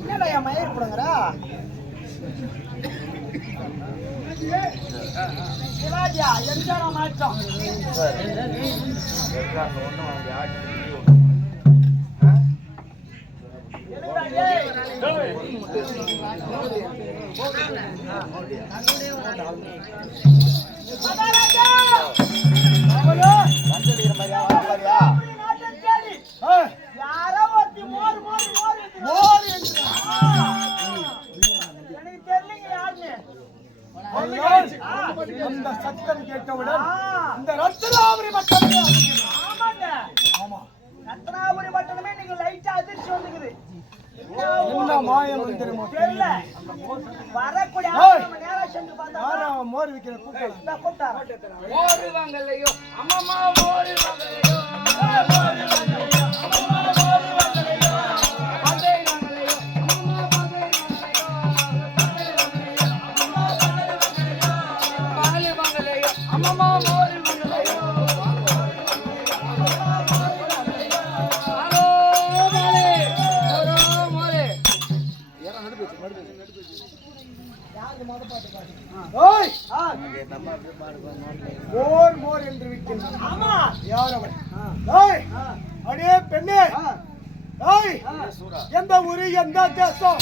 என்னடா என் மயிர் போடுங்கறா சிவாஜியா என்ஜான மாற்றம் யாரோ ஒருத்தி மோர் மோர் மோர் மோர் எனக்கு தெரியலங்க யாருன்னு அந்த சத்தம் கேட்டவுடன் இந்த ரத்னாபுரி மக்கள் ஆமாங்க ஆமா ரத்னாபுரி பட்டணமே நீங்க லைட்டா அதிர்ச்சி வந்துக்குது என்ன மாயம் வந்துருமோ தெரியல வரக்கூடிய நேரா சென்று பார்த்தா மோர் விக்கிற கூப்பிட்டாரு மோர் வாங்கலையோ அம்மா மோர் வாங்கலையோ மோர் மோர் என்று விற்கின்றான். ஆமா யார் அவன்? அடே பெண்ணே, எந்த ஊரு எந்த தேசம்?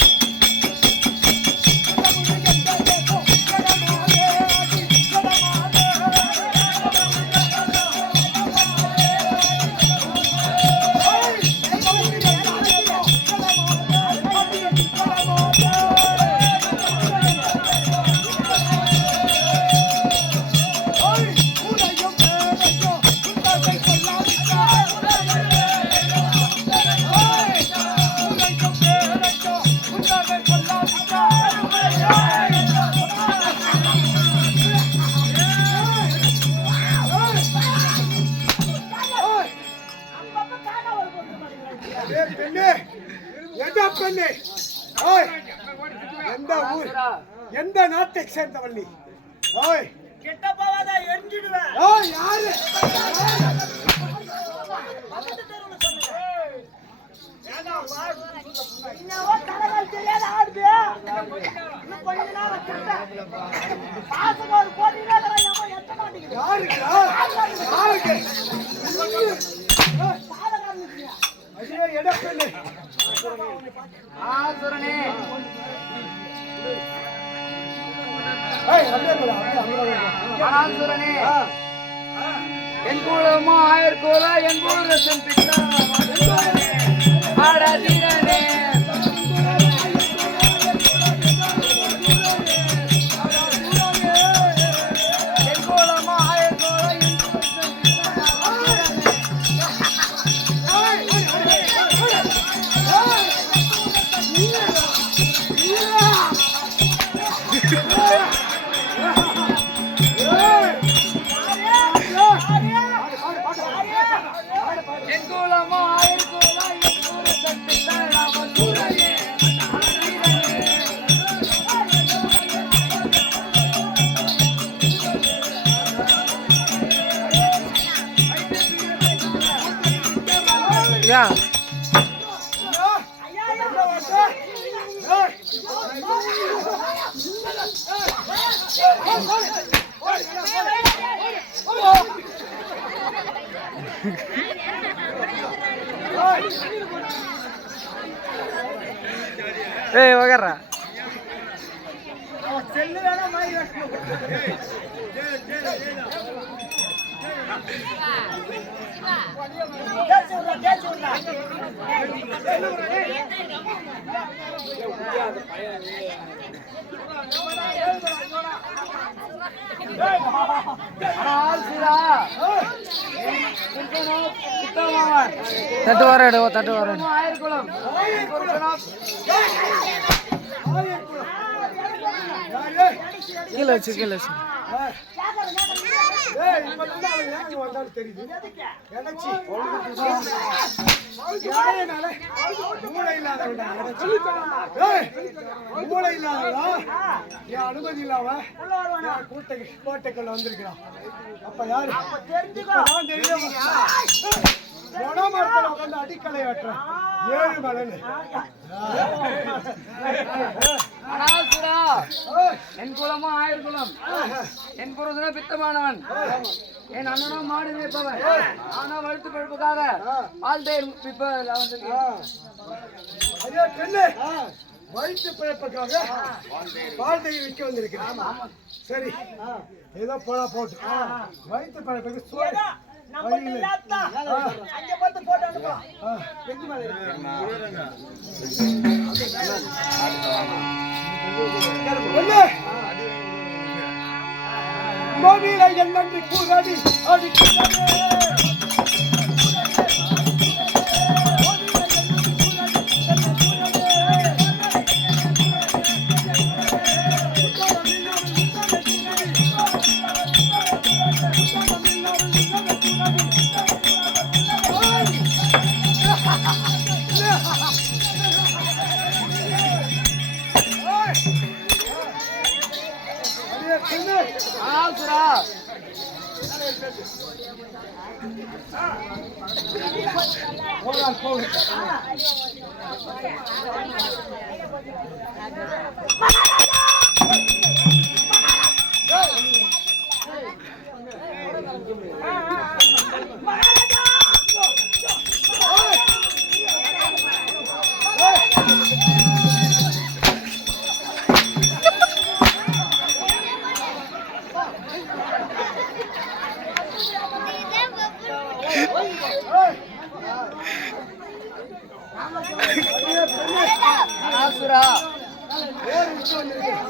எந்த நாட்டை சேர்ந்தவள் நீ? கிட்ட போவாத எரிஞ்சிடுவேன். யாரு? என்னவோ தலைகள் தெரியாத ஆடுது. இன்னும் கொஞ்ச நேரம் கிட்ட பாசம் ஒரு போட்டியில எத்த மாட்டேங்குது. யாருக்கு? ஐயோ எடப்பண்ணே ஆசுரனே ஆசுரனே என் கூலமோ ஆயர் கூல என் கூல ரசம் பித்தா ஆடாதீரனே என் கூலமோ ஆயர் கூல Yeah. Hey, agarra. தட்டு வர தட்டு வர கீழே வச்சு கீழே வச்சு தெரியுது அனுமதி இல்லாம கோட்டைக்குள்ள வந்திருக்கிறான். அப்ப யாரு? மரத்துல உட்காந்து அடிக்கலை வெட்டுறேன் 7 மலன்னு அனாசுரா என் குலமும் ஆயிரம் குலம் என் புருஷன பித்தமானவன் என் அண்ணனும் மாடு மேய்ப்பவன் ஆனா வழுத்து பழுப்புக்காக பால்தேர் அதே பெண்ணு வயிற்று பிழைப்புக்காக பால்தையை விற்க வந்திருக்கிறேன் சரி ஏதோ போனா போட்டு வயிற்று பிழைப்புக்கு சோறு நம்ம அங்க பார்த்து போட்டு அனுப்பலாம் மோவில என்னன்று கூறாடி அடிக்கிறாரே அனாசுரா